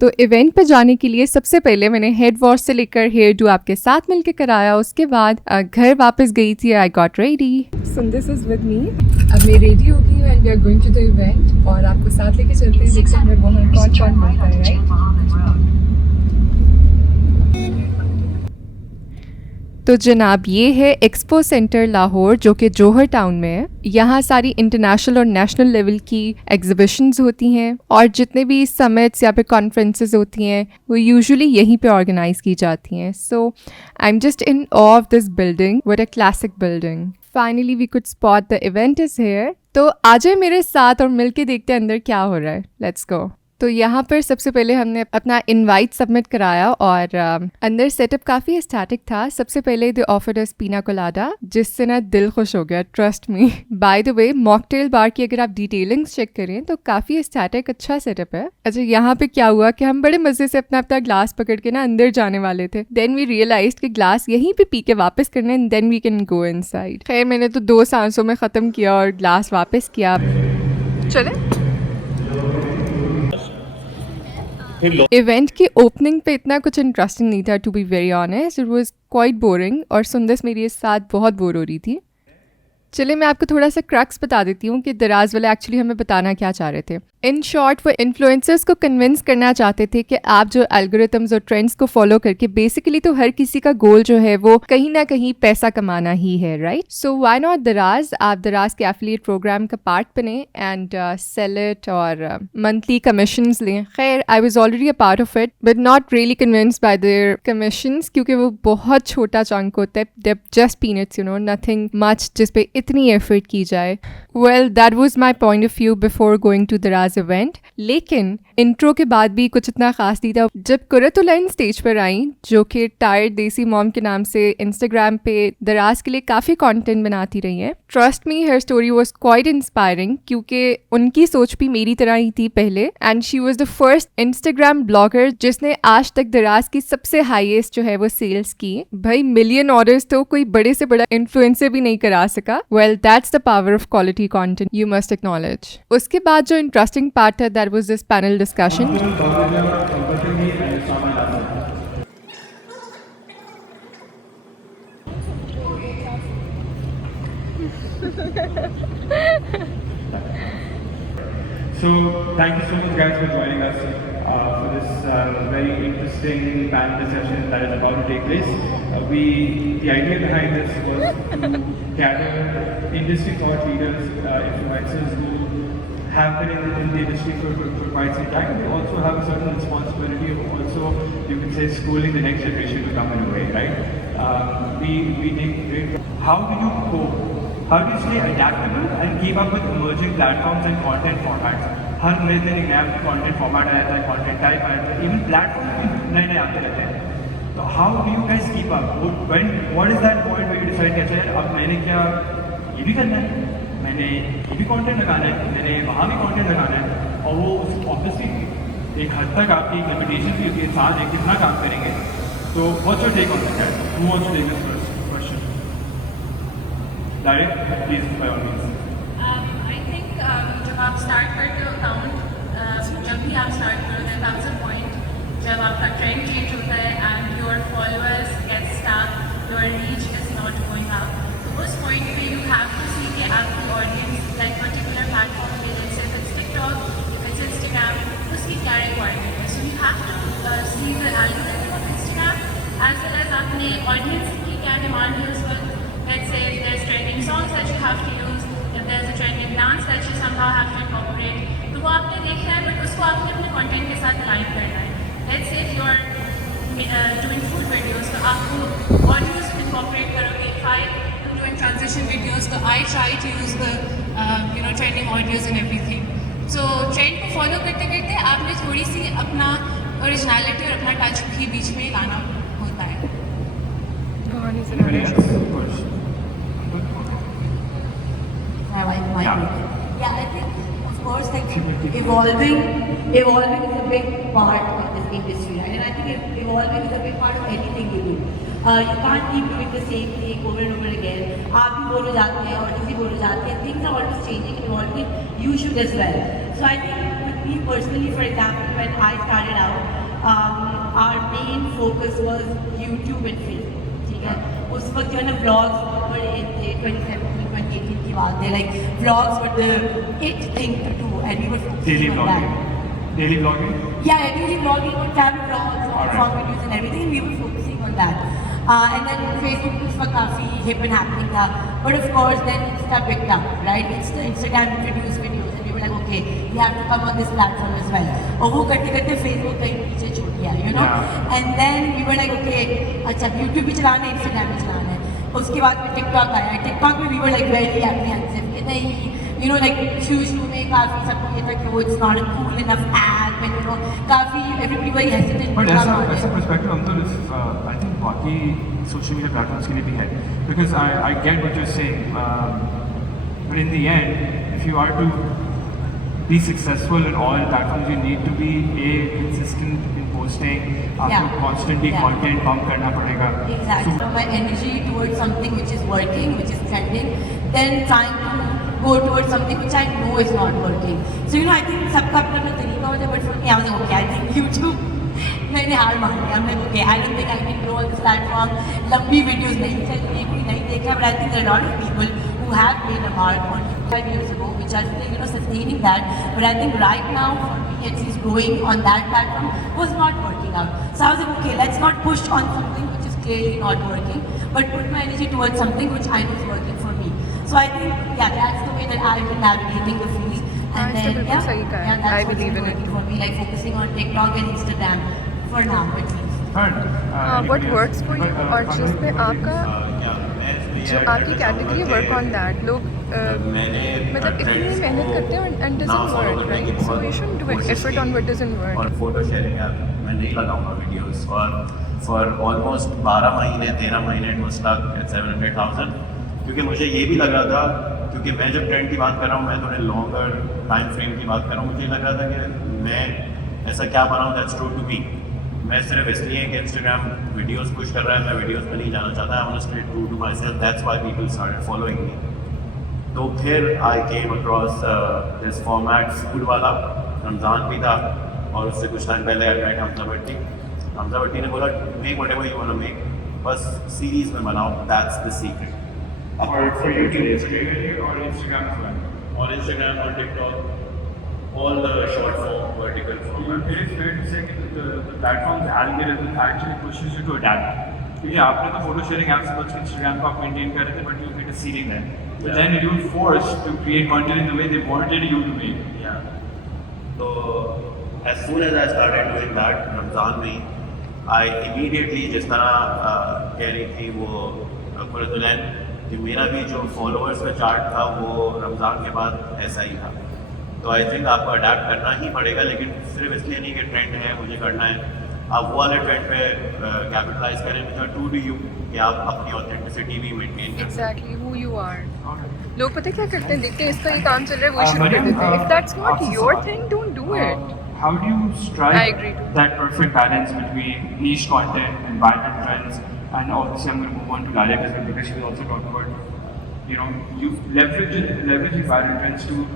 तो इवेंट पे जाने के लिए सबसे पहले मैंने हेड वॉश से लेकर हेयर डू आपके साथ मिलके कराया। उसके बाद घर वापस गई थी। I got ready. So this is with me. अब मैं रेडी हो गई हूँ and we are going to the event और आपको साथ लेके चलते हैं, देखते हैं वहाँ कौन कौन मिलता है। राइट, तो जनाब ये है एक्सपो सेंटर लाहौर जो कि जौहर टाउन में है। यहाँ सारी इंटरनेशनल और नेशनल लेवल की एग्जीबिशंस होती हैं और जितने भी समिट्स या फिर कॉन्फ्रेंसेस होती हैं वो यूजुअली यहीं पे ऑर्गेनाइज की जाती हैं। So I am just in ah of this building, what a classic building. Finally we could spot the event is here. तो आ जाए मेरे साथ और मिलके देखते हैं अंदर क्या हो रहा है। Let's go. तो यहाँ पर सबसे पहले हमने अपना इनवाइट सबमिट कराया और अंदर सेटअप काफ़ी स्टैटिक था। सबसे पहले दे ऑफर्ड अस पीना कोलाडा, जिससे ना दिल खुश हो गया, trust me. By the way mocktail bar की अगर आप डिटेलिंग्स चेक करें तो काफ़ी स्टैटिक अच्छा सेटअप है। अच्छा, यहाँ पे क्या हुआ कि हम बड़े मज़े से अपना अपना ग्लास पकड़ के ना अंदर जाने वाले थे। देन वी रियलाइज कि ग्लास यहीं पे पी के वापस करना है, then we can go inside. खैर मैंने तो 2 सांसों में ख़त्म किया और ग्लास वापस किया। चले इवेंट की ओपनिंग पे इतना कुछ इंटरेस्टिंग नहीं था, to be very honest. It was quite boring और सुंदस मेरे साथ बहुत बोर हो रही थी। चलिए मैं आपको थोड़ा सा क्रक्स बता देती हूँ कि दराज वाले एक्चुअली हमें बताना क्या चाह रहे थे। इन शॉर्ट वो इन्फ्लुएंसर्स को कन्विंस करना चाहते थे कि आप जो एल्गोरिथम्स और ट्रेंड्स को फॉलो करके बेसिकली तो हर किसी का गोल जो है वो कहीं ना कहीं पैसा कमाना ही है, राइट? सो व्हाई नॉट दराज, आप दराज के एफिलिएट प्रोग्राम का पार्ट बने एंड सेल इट और मंथली कमीशंस लें। खैर I was already a part of it but not really convinced by their commissions, क्योंकि वो बहुत छोटा चंक होता है, just peanuts, you know, nothing much जिस पे इतनी एफर्ट की जाए। Well that was my point of view before going to Daraz event. लेकिन इंट्रो के बाद भी कुछ इतना खास नहीं था। जब कुरतुलैन स्टेज पर आई, जो कि टायर्ड देसी मॉम के नाम से इंस्टाग्राम पे दराज के लिए काफ़ी कंटेंट बनाती रही है। Trust me, her story was quite inspiring, क्योंकि उनकी सोच भी मेरी तरह ही थी पहले। And she was the first Instagram blogger जिसने आज तक दराज की सबसे हाईएस्ट जो है वो सेल्स की। भाई मिलियन ऑर्डर्स तो कोई बड़े से बड़ा इन्फ्लुएंसर भी नहीं करा सका। Well that's the power of quality content, you must acknowledge. उसके बाद जो इंटरेस्टिंग पार्ट है that was this panel discussion. So thank you so much guys for joining us for this very interesting panel discussion that is about to take place. The idea behind this was to gather industry thought leaders, influencers who have been in the industry for quite some time. They also have a certain responsibility of also, you can say, schooling the next generation to come in a way, right? We take great. How do you cope? How do you stay adaptable and keep up with emerging platforms and content formats? हर नए नया content format आया था, content type आया था, even platforms भी नए नए आते रहते हैं। तो how do you guys keep up? What is that point where you decide कि अच्छा अब मैंने क्या ये भी करना है, मैंने ये भी content लगाना है, मैंने वहाँ भी content लगाना है, और वो obviously एक हद तक आपकी लिमिटेशन भी होती है, साथ एक कितना काम करेंगे। तो what's your take on that? Who wants to take this first? Please, by all means. I think जब आप स्टार्ट करते हो अकाउंट, जब भी आप स्टार्ट करो देयर कम्स अ पॉइंट जब आपका ट्रेंड चेंज होता है and your followers get stuck, your reach is not going up. तो उस पॉइंट पे यू हैव टू सी कि आपकी ऑडियंस लाइक पर्टिकुलर प्लेटफॉर्म पे, जैसे if it's TikTok, if it's Instagram, उसकी क्या रिक्वायरमेंट है। So you have to see the algorithm of Instagram as well as अपने ऑडियंस की क्या डिमांड है उस वक्त। Let's say if there's trending songs that you have to use, if there's a trending dance that you somehow have to incorporate, तो वो आपने देखना है बट उसको आपने अपने कंटेंट के साथ अलाइन करना है। Let's say if you are doing food videos, तो आपको audios incorporate करोगे। If I am doing transition videos, तो I try to use the trending audios and everything. So trend को follow करते करते आपने थोड़ी सी अपना originality और अपना touch भी बीच में लाना होता है। Yeah, I think, of course, like evolving is a big part of this industry, right? And I think evolving is a big part of anything you do. You can't keep doing the same thing over and over again. आप भी बोल जाते हैं और किसी बोल जाते हैं. Things are always changing and evolving. You should as well. So I think with me personally, for example, when I started out, our main focus was YouTube and Facebook. ठीक है, उस वक्त जो है ना vlogs बड़े in थे 2017, 2018 की बात है, like vlogs were the it thing to do, and we were focusing on that. Daily vlogging? Yeah, daily vlogging or travel vlogs, long videos and everything, and we were focusing on that. And then Facebook was for काफी hip and happening था, but of course then Insta picked up, right? Instagram introduced videos, and we were like, okay, we have to come on this platform as well. और वो करते करते Facebook कहीं पीछे छूट गया, you know? Yeah. And then we were like, okay, अच्छा YouTube भी चलाना है, Instagram भी चलाना है. उसके बाद में TikTok आया. TikTok में we were like very apprehensive कि नहीं, you know, like शुरू में काफी सबको ये था कि वो it's not a cool enough app, and you know, काफी everybody very hesitant. But ऐसा perspective हम तो I think बाकी social media platforms के लिए भी है, because I get what you're saying, but in the end, if you are to be successful in all platforms, you need to be consistent in posting. आपको constantly content pump करना पड़ेगा. Exactly. So my energy towards something which is working, which is trending, then trying to go towards something which I know is not working. So you know, I think सबका अपना अपना तरीका होता है, but for me I was like, okay, I think YouTube मैंने हार मान लिया. I'm like, okay, I don't think I can grow on this platform. लंबी videos नहीं चलती, कोई नहीं देखा, but I think there are a lot of people who have made a mark on 5 years ago, which are still, you know, sustaining that. But I think right now, for me, at least growing on that platform was not working out. So I was like, okay, let's not push on something which is clearly not working, but put my energy towards something which I know is working for me. So I think, yeah, that's the way that I've been navigating the field. And then, that's what's been working for me, like focusing on TikTok and Instagram for now, at least. what works for you, और जिस पे आपका जो आपकी category work on that लोग मतलब इतनी मेहनत करते हैं and doesn't work, right? So you should do effort on what doesn't work. और फोटो शेयरिंग ऐप मैं नहीं लगाऊंगा वीडियोस, और फॉर ऑलमोस्ट 12 महीने 13 महीने इट वाज स्टक एट 700,000, क्योंकि मुझे ये भी लग रहा था, क्योंकि मैं जब ट्रेंड की बात कर रहा हूँ, मैं थोड़े लॉन्गर टाइम फ्रेम की बात कर रहा हूँ, मुझे लग रहा था कि मैं ऐसा क्या बनाऊँ दैट्स ट्रू टू मी. मैं सिर्फ इसलिए कि इंस्टाग्राम वीडियोस पुश कर रहा है, मैं वीडियोस में नहीं जाना चाहता. I want to stay true to myself, that's why people started following me. तो फिर I came across this format food वाला. रमज़ान भी था, और उससे कुछ टाइम पहले आई मेट हमजा भट्टी ने बोला make whatever you want to make, बस सीरीज में बनाओ, that's the secret. For YouTube or Instagram as well? On Instagram, on TikTok, all the short form, vertical form. It is fair to say that the platform's algorithm actually pushes you to adapt. क्योंकि आपने तो photo sharing apps पर Instagram को आप maintain कर रहे थे, but you hit a ceiling there. But then you were forced to create content in the way they wanted you to make. Yeah. So as soon as I started doing that, Ramzan में I immediately, जिस तरह कह रही थी वो कुरतुलैन, कि मेरा भी जो फॉलोअर्स का चार्ट था वो रमज़ान के बाद ऐसा ही था. तो आई थिंक आपको अडेप्ट करना ही पड़ेगा, लेकिन सिर्फ इसलिए नहीं कि ट्रेंड है मुझे करना है. आप वो वाले ट्रेंड पे कैपिटलाइज करें which are true to you, कि आप अपनी ऑथेंटिसिटी भी मेंटेन करें. Exactly who you are. लोग पता है क्या करते हैं, देखते हैं इसका ये काम चल रहा है, वो शुरू कर देते हैं. If that's not your thing, don't do it. How do you I strike agree too. that perfect balance between niche content and viral trends? And obviously, I'm going to move on to Lalek as well, because she was also talking about, you know, you leveraging viral trends to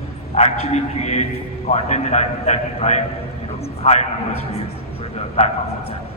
actually create content that can drive, you know, higher numbers for the platforms itself.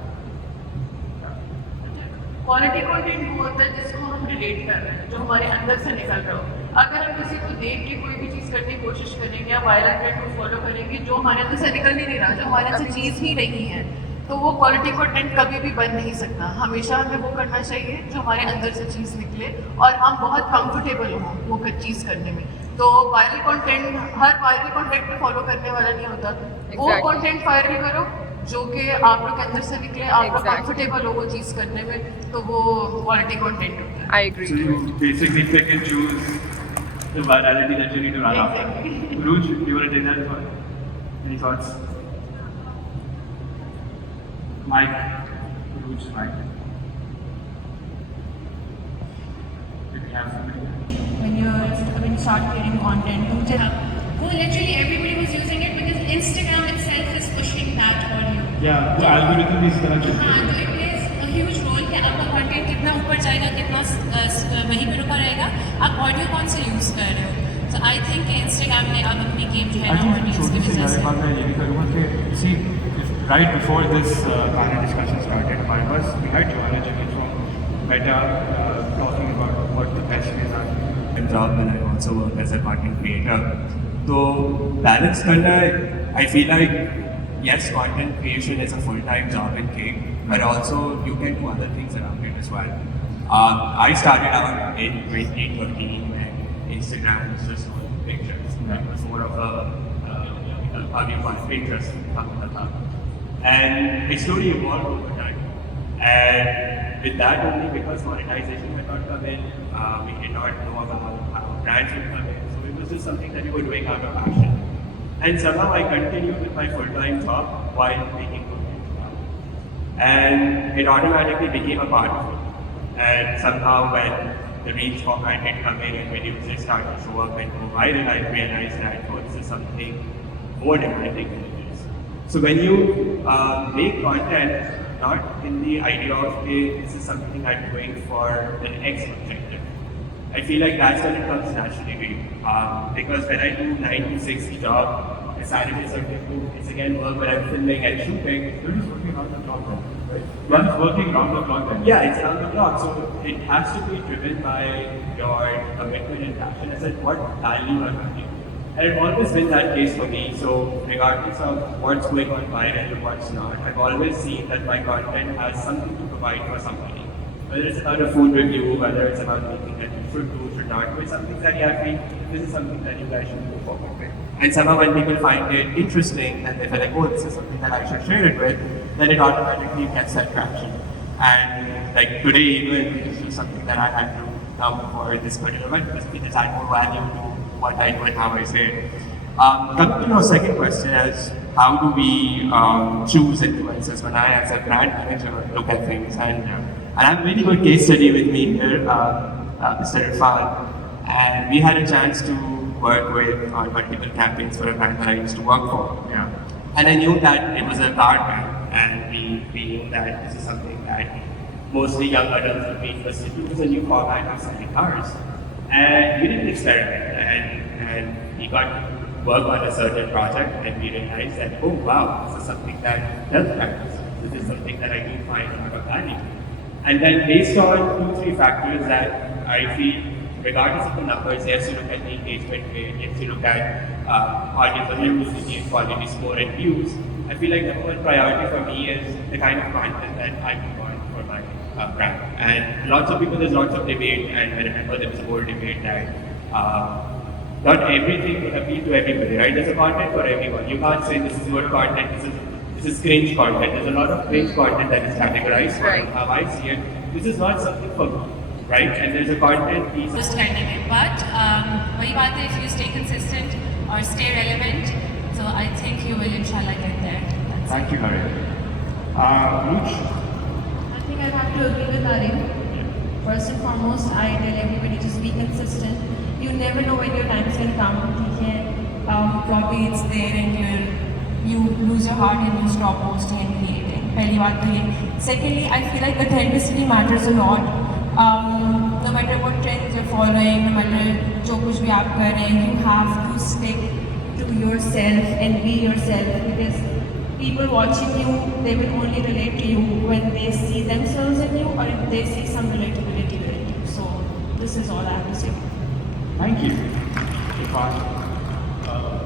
Quality content वो होता है जिसको हम relate कर रहे हैं, जो हमारे अंदर से निकल रहा हो. अगर हम किसी को देख के कोई भी चीज़ करने की कोशिश करेंगे या वायरल ट्रेंड को फॉलो करेंगे जो हमारे अंदर से निकल ही नहीं रहा, जो हमारे अंदर चीज़ ही नहीं है, तो वो क्वालिटी कंटेंट कभी भी बन नहीं सकता. हमेशा हमें वो करना चाहिए जो हमारे अंदर से चीज़ निकले और हम बहुत कंफर्टेबल हों वो चीज़ करने में. तो वायरल कंटेंट हर वायरल कंटेंट को फॉलो करने वाला नहीं होता. वो कंटेंट वायरल करो जो कि आप लोग के अंदर से निकले, आप लोग कंफर्टेबल हो वो चीज़ करने में, तो वो क्वालिटी कंटेंट होता है. I agree. So you basically pick and choose the virality that you need to run after. Ruj, do you want to take that as well? Any thoughts? Mike, Ruj, Mike. Did we have somebody? When you start creating content, वो literally everybody was using it because Instagram itself is pushing that on you. Yeah, the algorithm is तरह की. हाँ, तो it plays a huge role कि आपका content कितना ऊपर जाएगा, कितना वहीं पे रुका रहेगा, आप ऑडियो कौन से यूज़ कर रहे हो. तो आई थिंक इंस्टाग्राम ने अब अपनी गेम जो है I ना think ऑडियंस छोटी की सी वजह से बात मैं ये भी करूँगा कि see right before this panel discussion started हमारे पास we had Joanna Jimmy from Meta talking about what the best ways are. Job and I also work as a content creator. So balance करना, I feel like yes, content creation is a full-time job and gig, but also you can do other things around it as well. I started out in 2013 when Instagram was just all pictures. That was more of a how do you call it, Pinterest. And it slowly evolved over time. And with that only, because monetization had not come in, we did not know about how brands would come in. So it was just something that we were doing out of passion. And somehow I continued with my full-time job while making content. And it automatically became a part of it. And somehow when the reach format had come in and videos they started to show up and go viral, I realized that oh, this is something more demanding than it is. So when you make content, not in the idea of hey, this is something I'm doing for the next objective. I feel like that's when it comes naturally to you. Because when I do 9 to 6 job, Saturday, Sunday, it's again work where I'm filming and shooting. You're just working around the clock then, right? You're just working around the clock then. Yeah, it's around the clock. So it has to be driven by your commitment and passion as in what value are you bringing. And it's always been that case for me. So regardless of what's going on viral or what's not, I've always seen that my content has something to provide for somebody. Whether it's about a food review, whether it's about making that you should do, should not do, it's something that I think this is something that you guys should go forward with. And somehow when people find it interesting and they feel like, oh, this is something that I should share it with, then it automatically gets that traction. And like today, even this is something that I had to come for this particular event because I more value to what I do and how I say it. Coming to your second question is, how do we choose influencers? When I, as a brand manager, look at things, and I have a really good case study with me here, Mr. Irfan, and we had a chance to work with on multiple campaigns for a brand that I used to work for. Yeah. And I knew that it was a car brand, and we knew that this is something that mostly young adults would be interested in. It was a new format of selling cars. And we did an experiment, and we got to work on a certain project, and we realized that, oh wow, this is something that does practice. This is something that I do find a lot of value. And then based on 2-3 factors that I feel, regardless of the numbers, yes, you look at the engagement rate, yes, you look at audience availability, quality score, and views. I feel like number one priority for me is the kind of content that I can want for my brand. And lots of people, there's lots of debate, and I remember there was a whole debate that not everything will appeal to everybody, right? There's a content for everyone. You can't say this is good content, this is cringe content. There's a lot of cringe content that is categorized. Right. How I see it, this is not something for me, right? And there's a content piece. post करने में but वही बात है if you stay consistent or stay relevant so I think you will inshallah get there. That's Thank you, Hari. Luch? I think I have to agree with Arin. First and foremost, I tell everybody just be consistent. You never know when your time's going to come. ठीक है, probably it's there and you lose your heart and you stop posting and creating. पहली बात तो ये. Secondly, I feel like authenticity matters a lot. No matter what trends you're following, no matter जो कुछ भी आप कर रहे हैं, you have to stick to yourself and be yourself because people watching you, they will only relate to you when they see themselves in you or if they see some relatability within you. So this is all I have to say. Thank you. Irfan?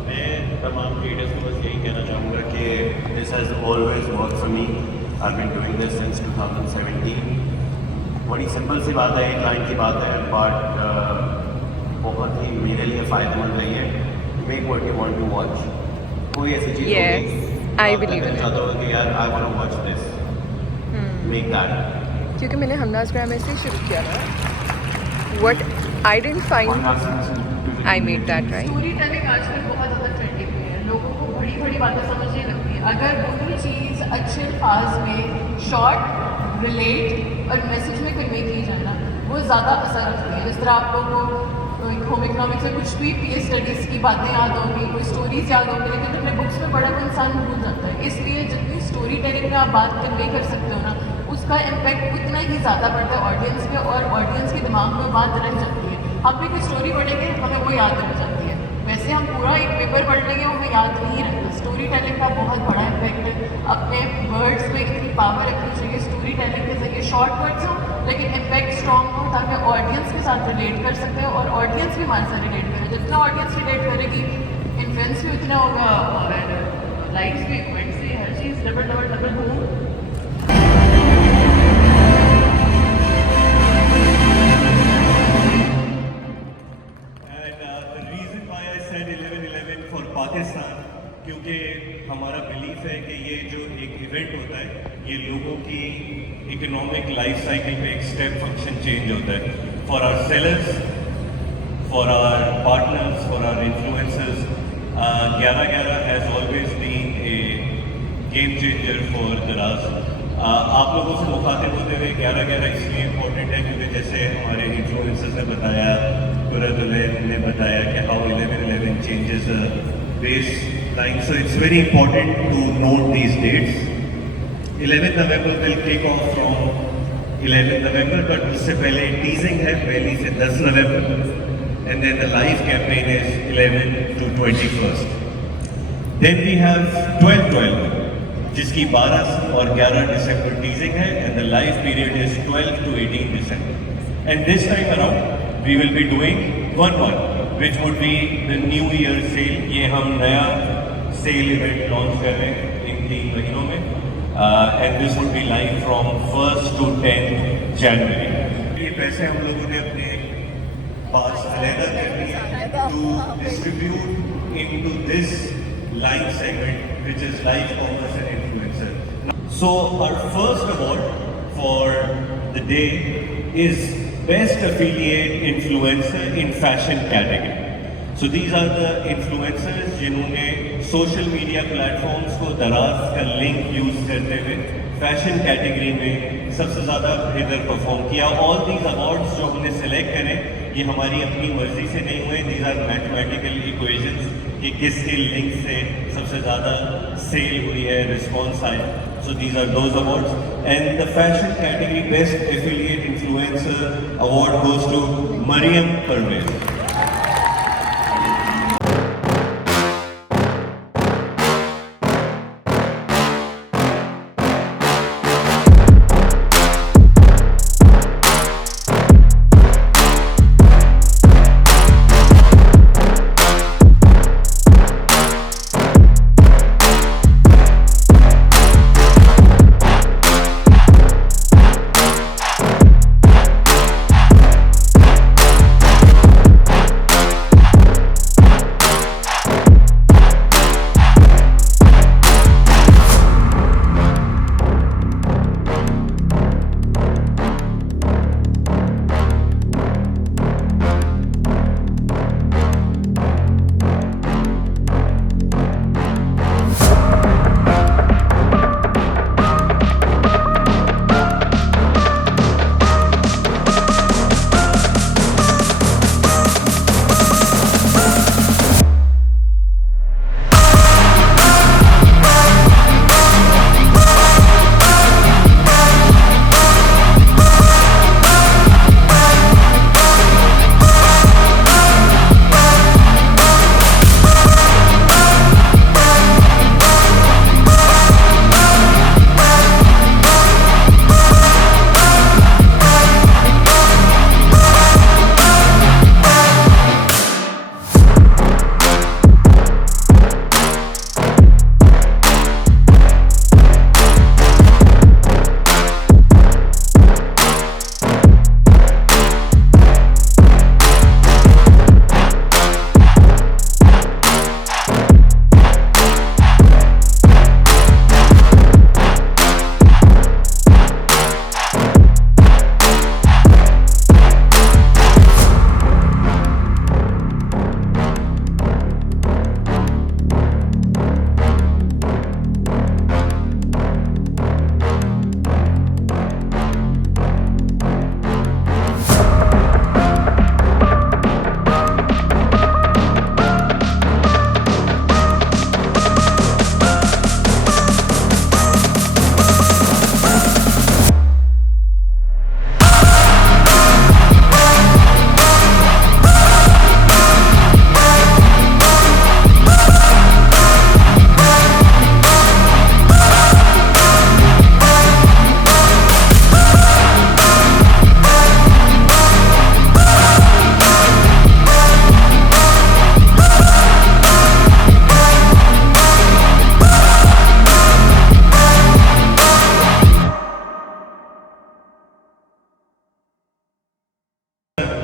मैं तमाम creators को बस यही कहना चाहूँगा कि this has always work for me I been doing this since 2017 बड़ी simple सी बात है एक लाइन की बात है बट बहुत ही मेरे लिए फ़ायदेमंद रही है make what you want to watch कोई ऐसी चीज़ Yes, I believe in it. चाहता हूँ कि यार I want to watch this make that क्योंकि मैंने हमनाज ग्राम से शुरू किया था what I didn't find I made that right. Story telling आजकल बहुत ज़्यादा ट्रेंडिंग में है लोगों को बड़ी बड़ी बातें समझने लगती है अगर वही चीज़ अच्छे अल्फाज में शॉर्ट रिलेट और मैसेज में कन्वे की जाए ना वो ज़्यादा असर रखती है जिस तरह आप लोगों को होम इकोनॉमिक्स से कुछ भी पीएस स्टडीज़ की बातें याद होंगी कोई स्टोरीज याद होंगी लेकिन अपने बुक्स में पढ़ा तो इंसान भूल जाता है इसलिए जितनी स्टोरी टेलिंग में आप बात कन्वे कर सकते हो ना उसका इम्पैक्ट उतना ही ज़्यादा पड़ता है ऑडियंस पे और ऑडियंस के दिमाग में बात रह जाती है हम भी कोई स्टोरी पढ़ेंगे हमें वो याद रह जाती है जैसे हम पूरा एक पेपर पढ़ लेंगे वो हमें याद नहीं रहता। स्टोरी टेलिंग का बहुत बड़ा इम्पैक्ट है। अपने वर्ड्स में इतनी पावर रखनी चाहिए स्टोरी टेलिंग के जरिए, शॉर्ट वर्ड्स हो लेकिन इम्पैक्ट स्ट्रॉन्ग हो, ताकि ऑडियंस के साथ रिलेट कर सकते हो और ऑडियंस भी हमारे साथ रिलेट करे। जितना ऑडियंस रिलेट करेगी इन्फ्लुएंस भी उतना होगा और लाइक्स भी, कमेंट्स भी, हर चीज़ double double double boom. Pakistan, क्योंकि हमारा बिलीफ है कि ये जो एक इवेंट होता है ये लोगों की इकोनॉमिक लाइफ साइकिल में एक स्टेप फंक्शन चेंज होता है। For our sellers, for our partners, for our influencers, 11/11 has always been a game changer for Daraz. आप लोगों से मुखातिब होते हुए 11/11 इसलिए इम्पोर्टेंट है क्योंकि जैसे हमारे इन्फ्लुएंसर्स ने बताया, कुरत ने बताया कि how 11/11 changes baseline. So it's very important to note these dates. 11 November will take off from 11 November, but उससे पहले teasing है पहली से 10 November, and then the live campaign is 11 to 21st. Then we have 12/12, जिसकी 12 और 11 December teasing है, and the live period is 12 to 18 December. And this time around we will be doing 1/1, which would be the New Year sale. ये हम नया cell event launch कर रहे हैं इन 3 महीनों में, and this would be live from 1st to 10th January. ये पैसे हम लोगों ने अपने पास अलग कर लिए to distribute into this line segment, which is live commerce and influencer. So our first award for the day is Best Affiliate Influencer in Fashion category. So these are the influencers जिन्होंने social media platforms को दराज का link use करते हुए fashion category में सबसे ज़्यादा बेहतर परफॉर्म किया। ऑल दीज अवार्ड्स जो हमने सेलेक्ट करें ये हमारी अपनी मर्जी से नहीं हुए, दीज आर मैथमेटिकल इक्वेशंस कि किसके लिंक से सबसे ज़्यादा सेल हुई है, रिस्पॉन्स आया। So these are those awards, and the fashion category Best Affiliate Influencer award goes to Mariam Parvez.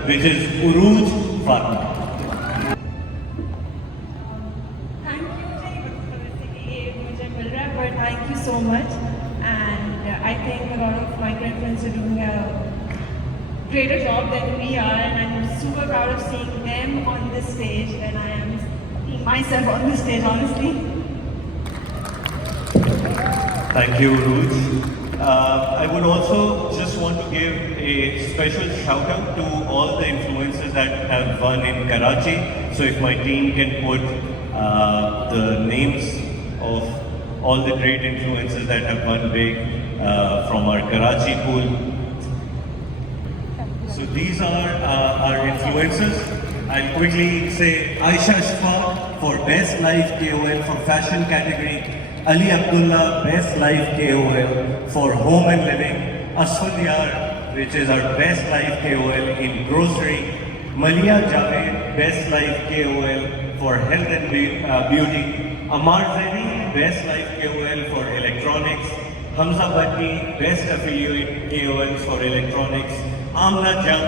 which is Uruj Fatma. Thank you मुझे मिल रहा है, but thank you so much. And I think a lot of my friends are doing a greater job than we are, and I'm super proud of seeing them on this stage than I am seeing myself on this stage, honestly. Thank you, Uruj. I would also just want to give a special shout out to all the influencers that have won in Karachi. So if my team can put the names of all the great influencers that have won big from our Karachi pool. So these are our influencers. I'll quickly say Aisha Shfa for Best Life KOL for Fashion category, Ali Abdullah Best Life KOL for Home and Living, Asfal Yar, which is our Best Life KOL in Grocery, Malia Javed Best Life KOL for Health and Beauty, Amar Zaini Best Life KOL for Electronics, Hamza Bhatti Best Affiliate KOL for Electronics, Amna Jung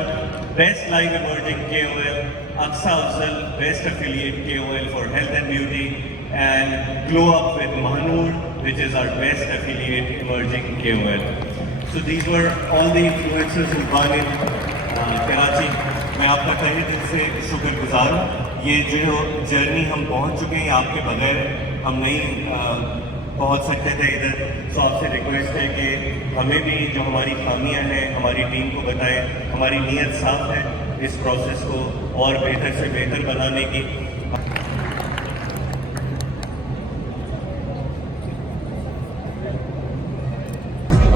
Best Live Emerging KOL, Aksa Afzal Best Affiliate KOL for Health and Beauty, and Glow Up with Mahnoor, which is our Best Affiliate Emerging KOL. So these were all the influencers who won in Karachi. मैं आपका तहे दिल से शुक्रगुजार हूँ. ये जो journey हम पहुँच चुके हैं, आपके बगैर हम नहीं पहुँच सकते थे इधर. तो आपसे रिक्वेस्ट है कि हमें भी जो हमारी खामियां हैं हमारी टीम को बताएं. हमारी नीयत साफ है इस प्रोसेस को और बेहतर से बेहतर बनाने की.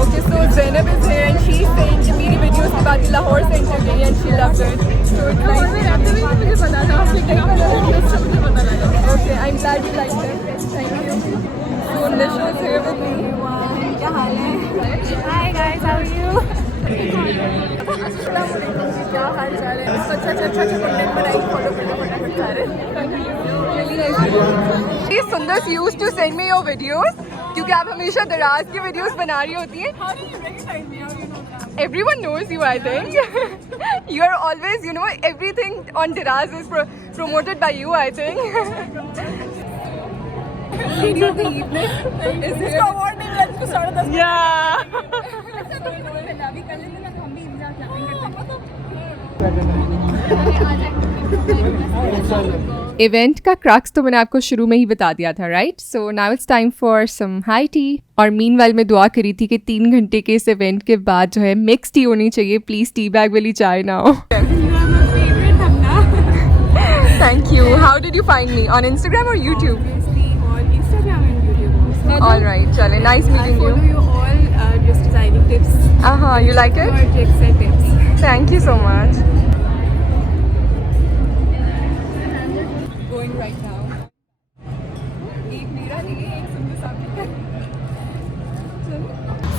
Okay, so Zainab is here and she's saying कि मेरी वीडियोस के बाद लाहौर से इंटरव्यू गई and she loved it. So it's like मुझे पता था आपके कहीं मुझे पता लगा. Okay, I'm glad you liked it. Thank you. So Nisha is here with me. क्या हाल है? Hi guys, how are you? अस्सलाम वालेकुम जी, क्या हाल चाल है? अच्छा कंटेंट बनाइए, फॉलो करना फटाफट सारे. Thank you. Really nice. Sundar used to send me your videos क्योंकि आप हमेशा दराज की वीडियोस बना रही होती हैं. Everyone knows you, I think. You are always, you know, everything on Daraz is promoted by you, I think. Lady of the evening is here. इसको award नहीं मिला जिसको 10:30. Yeah. इवेंट का क्रक्स तो मैंने आपको शुरू में ही बता दिया था, right? So now it's time for some high tea. और मीनवाइल मैं दुआ करी थी कि 3 घंटे के इस इवेंट के बाद जो है मिक्स टी होनी चाहिए. प्लीज़ टी बैग वाली चाय ना हो. Thank you. How did you find me? On Instagram और YouTube? All right, chale, nice meeting you. I follow you all just designing tips. You like it? Tricks and tips. Thank you so much. Going right now.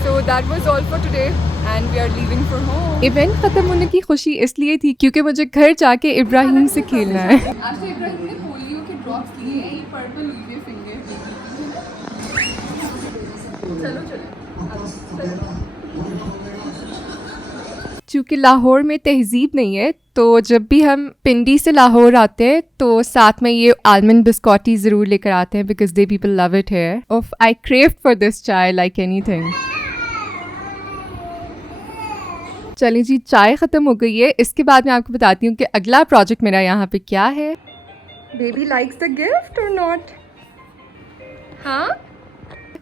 So that was all for today and we are leaving for home. Event खत्म होने की खुशी इसलिए थी क्योंकि मुझे घर जाके इब्राहिम से खेलना है. आज तो इब्राहिम ने पोलियो के ड्रॉप्स लिए हैं, पर्पल लीवे फिंगर. चूँकि लाहौर में तहजीब नहीं है तो जब भी हम पिंडी से लाहौर आते हैं तो साथ में ये आलमंड बिस्कॉटी ज़रूर लेकर आते हैं because they people love it here. Of I crave for this चाय लाइक एनीथिंग. चलिए जी, चाय ख़त्म हो गई है. इसके बाद मैं आपको बताती हूँ कि अगला प्रोजेक्ट मेरा यहाँ पे क्या है. बेबी लाइक्स द गिफ्ट और नॉट? हाँ,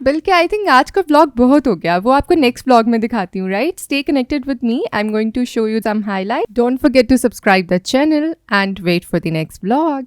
बल्कि आई थिंक आज का व्लॉग बहुत हो गया. वो आपको नेक्स्ट व्लॉग में दिखाती हूँ, right? Stay connected with me. I am going to show you some highlight. Don't forget to subscribe the channel and wait for the next vlog.